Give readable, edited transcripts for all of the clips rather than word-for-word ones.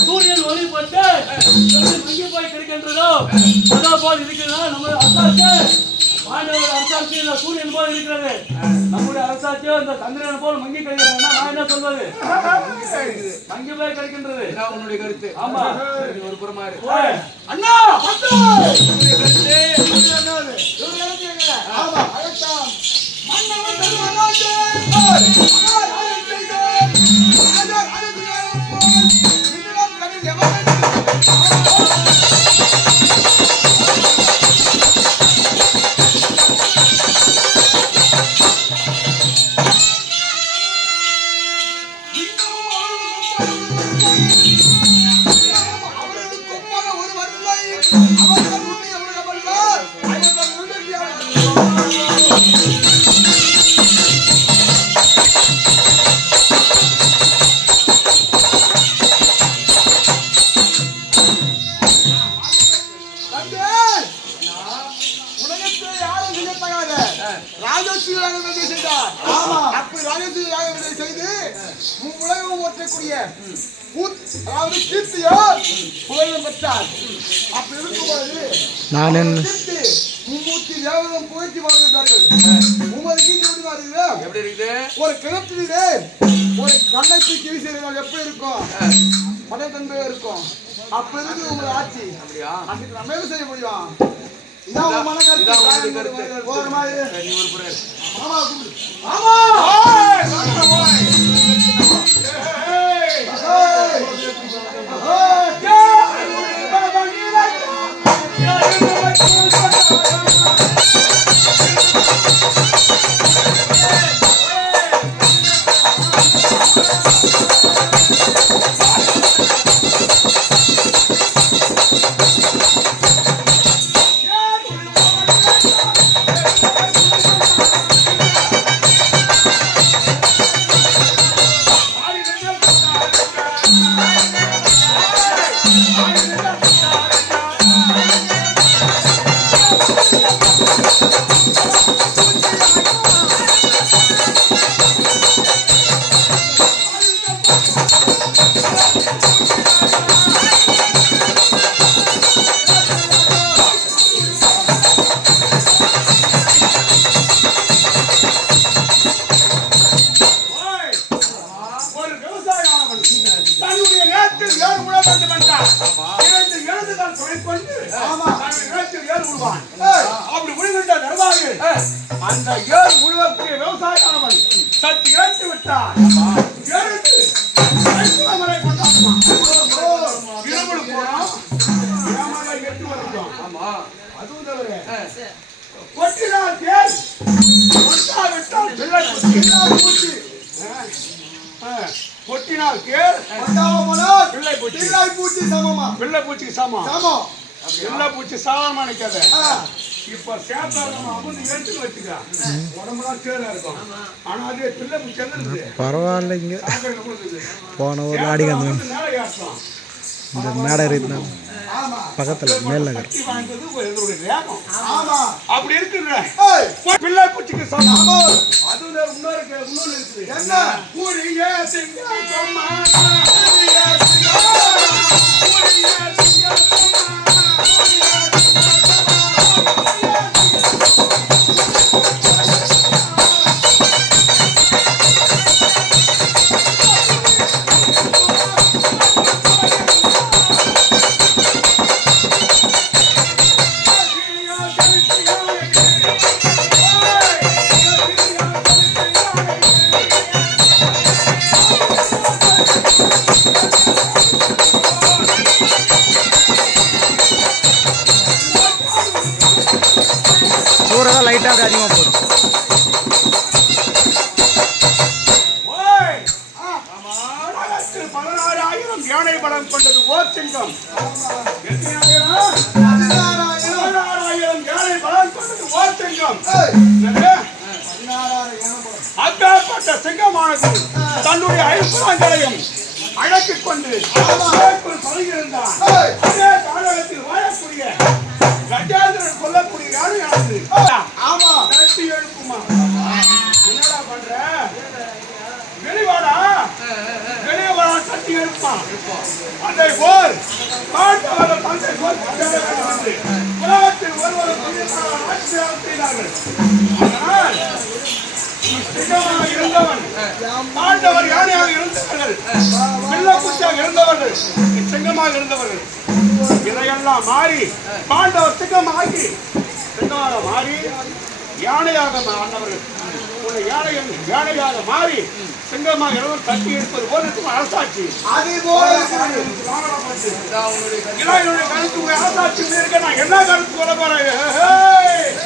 சூரியன் ஒளிப்பட்டு மங்கி போய் கிடைக்கின்றதோ அதோ போல் இருக்கிறதா நம்ம அரசாட்சி மாணவர் அரசாட்சி இந்த சூரியன் போல் இருக்கிறது நம்முடைய அரசாட்சியோ இந்த சந்திரன் போல் மங்கி கிடைக்கிறது நான் என்ன சொல்வது மங்கி போய் கிடைக்கின்றது உன்னுடைய கருத்து ஆமா ஒரு புறமா அண்ணா நான் என்ன ஒரு கிணற்றிலே ஒரு கண்ணைக்கு கிழி செய்யறாங்க எப்படி இருக்கும் மனத்தன்மை இருக்கும் அப்ப இருந்து உங்களை ஆட்சி அதுக்கு நம்ம என்ன செய்ய முடியும் இதான் மன கருத்து ஒரு மாதிரி அப்படி முடிகின்ற தர்பாவில் அந்த ஏர் முழுவதுக்கு விவசாயமானவன் சற்று ஏற்றி விட்டார் அதுவும் தவிர கொட்டினால் தேர் கொட்டாவிட்டால் கொட்டினால் தேர் பிள்ளை பூச்சி சமமா பிள்ளை பூச்சிக்கு சமம் சமம் பிள்ளை பூச்சி சாதாரணமா நிக்காத இப்ப சேத்தா நம்ம அமர்ந்து எடுத்துட்டு வச்சுக்கலாம் உடம்புலாம் சேரா இருக்கும் ஆனா அது பிள்ளை பூச்சி எங்க பரவாயில்லைங்க போன ஒரு ஆடிங்க இந்த மேடை இருக்குன்னா பக்கத்துல மேல் நகர் அப்படி இருக்குல்ல பிள்ளை பூச்சிக்கு சமம் அது இன்னொரு இருக்குது என்ன பூரிங்க ஊரெல்லாம் லைட்டாக அதிகமாக போடும் யானை பலம் கொண்டது ஓர் சிங்கம் யானை பலம் கொண்டது ஓர் சிங்கம் அப்பேற்பட்ட சிங்கமானது தன்னுடைய ஐம்பதாங்களையும் அழைத்துக் கொண்டு பழகியிருந்தான் அதே காலகத்தில் வாழக்கூடிய கஜேந்திரன் ஆமா தட்டி எழுப்புமா என்னடா பண்ற வெளிவாடா வெளிவாடா தட்டி எழுப்புமா அந்த போர் பாண்டவர தந்தை போர் உலகத்தில் ஒருவர் செய்தார்கள் ஆனால் சிங்கமாக இருந்தவன் பாண்டவர் யானையாக இருந்தவர்கள் வில்லக்குச்சியாக இருந்தவர்கள் சிங்கமாக இருந்தவர்கள் இதையெல்லாம் மாறி பாண்டவர் சிங்கமாகி சிங்கமாக மாறி யானையாக ஆனவர்கள் யானையாக மாறி சிங்கமாக இருந்தவர் தட்டி எடுப்பது போல அரசாட்சி அதே போல என்னுடைய கருத்து அரசாட்சி இருக்க நான் என்ன கருத்து சொல்ல போறேன்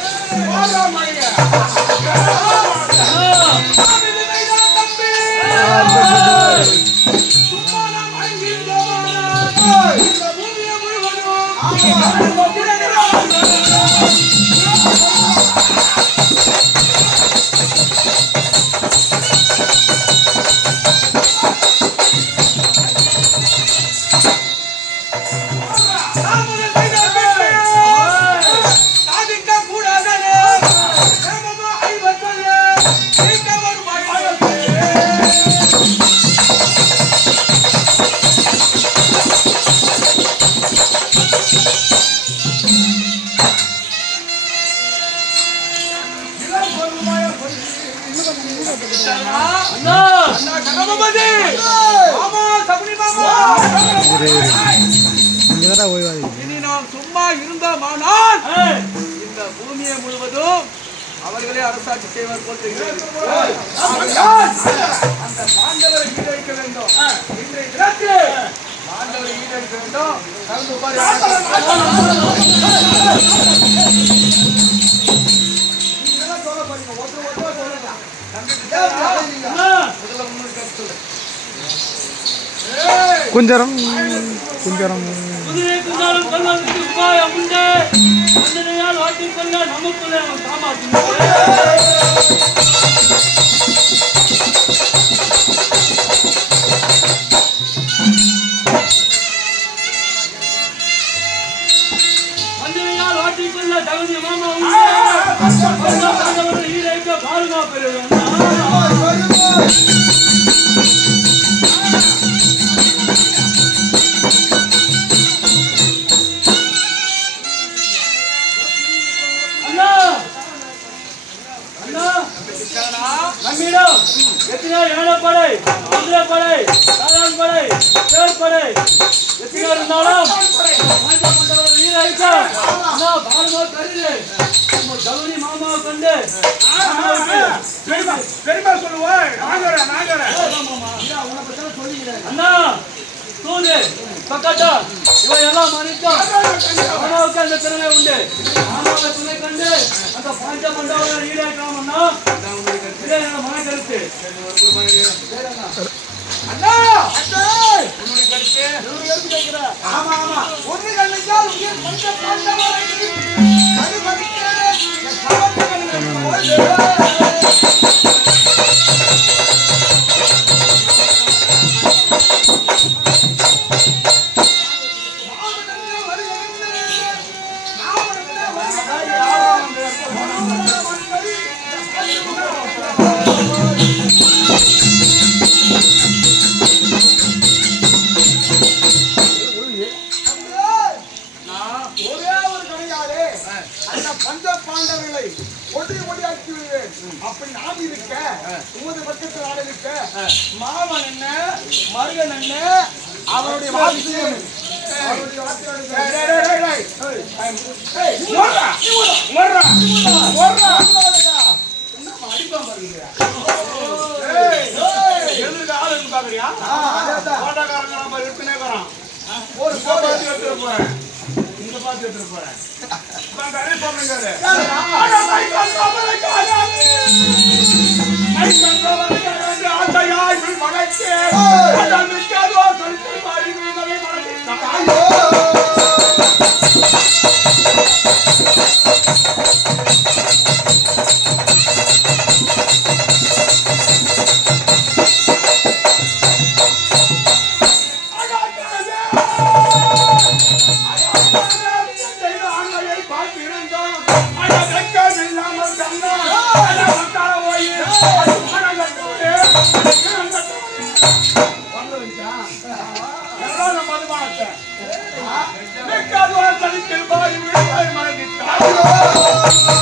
இங்கதான் ஓய்வாதி இனி நாம் சும்மா இருந்தோமானால் இந்த பூமியை முழுவதும் அவர்களே அரசாட்சி செய்வார் போல் தெரிகிறது. அந்த பாண்டவரை ஈடடிக்க வேண்டும் இன்றைய தினத்திலே பாண்டவரை ஈடடிக்க வேண்டும் கலந்து குஞ்சரம் குஞ்சரம் குதிரை குஞ்சாலும் கொல்வதற்கு உபாயம் உண்டு. மனிதனையால் வாட்டிக் கொள்ள நமக்குள்ளே அவன் மனிதனையால் வாட்டிக் கொள்ள தகுதி மாமா உண்டு. ஈரைக்க பாதுகாப்பு நம்மிடம் எத்தனை யானைப்படை குதிரைப்படை சாதாரண படை தேர்ப்படை எத்தனை இருந்தாலும் கௌரி மாமாவை கொண்டு பெருமை சொல்லுவேன் அண்ணா தூது பக்கத்தா இவை எல்லாம் மனிதம் மாமாவுக்கு அந்த திறமை உண்டு. மாமாவை துணை கண்டு அந்த பாஞ்ச மண்டபங்களை ஈடாக்கலாமண்ணா. இதே என்னோட மன கருத்து. அண்ணா உன்னுடைய கருத்து கேட்கிறேன். ஆமா ஆமா ஒன்று கண்ணிக்கால் உயிர் பஞ்ச பாண்டவரை அது மதிக்கிறே என் சமத்துவம் பஞ்ச பாண்டவர்களை ஒடி ஒடியாக்கி விடுவேன். அப்படி நான் இருக்க உமது பக்கத்தில் ஆட இருக்க மாமன் என்ன மருகன் என்ன அவருடைய வாத்தியம் ஒரு பாத்து எடுத்துட்டு போறேன் இந்த பாத்து எடுத்துட்டு போறேன் பார்த்து இருந்தோம் நிற்காதுவார் தனித்தில் பாய் விழுவாய் மனதிற்காய்